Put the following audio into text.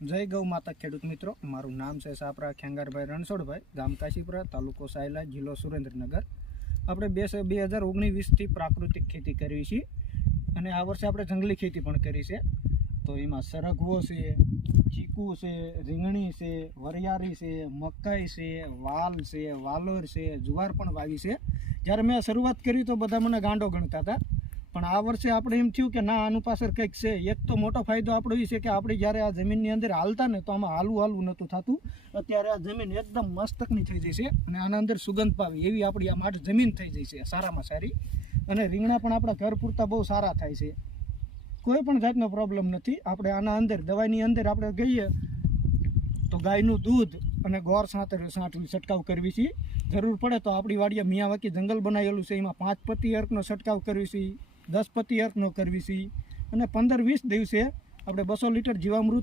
જય ગૌ માતા ખેડૂત મિત્રો, મારું નામ છે સાપરા ખેંગારભાઈ રણછોડભાઈ, ગામ કાશીપુરા, તાલુકો સાયલા, જિલ્લો સુરેન્દ્રનગર. આપણે 2019-20થી પ્રાકૃતિક ખેતી કરવી છે અને આ વર્ષે આપણે જંગલી ખેતી પણ કરી છે. તો એમાં સરગવો છે, ચીકુ છે, રીંગણી છે, વરિયાળી છે, મકાઈ છે, વાલ છે, વાલોર છે, જુવાર પણ વાવી છે. જ્યારે મેં શરૂઆત કરી તો બધા મને ગાંડો ગણતા હતા, પણ આ વર્ષે આપણે એમ થયું કે ના, આનું પાછળ કંઈક છે. એક તો મોટો ફાયદો આપણો એ છે કે આપણે જ્યારે આ જમીનની અંદર હાલતા ને તો આમાં હાલવું નહોતું થતું. અત્યારે આ જમીન એકદમ મસ્તકની થઈ જઈ છે અને આના અંદર સુગંધ પાવી એવી આપણી આ માટે જમીન થઈ જઈ છે, સારામાં સારી. અને રીંગણા પણ આપણા ઘર પૂરતા બહુ સારા થાય છે, કોઈ પણ જાતનો પ્રોબ્લેમ નથી. આપણે આના અંદર દવાની અંદર આપણે ગઈએ તો ગાયનું દૂધ અને ગોળ સાંઠવી છંટકાવ કરવી છે. જરૂર પડે તો આપણી વાડીએ મિયાવાકી જંગલ બનાવેલું છે, એમાં 5 પત્તી અર્કનો છંટકાવ કરવી છે, 10 પત્તી અર્કનો કરવી છે અને 15-20 દિવસે આપણે 200 લીટર જીવામૃત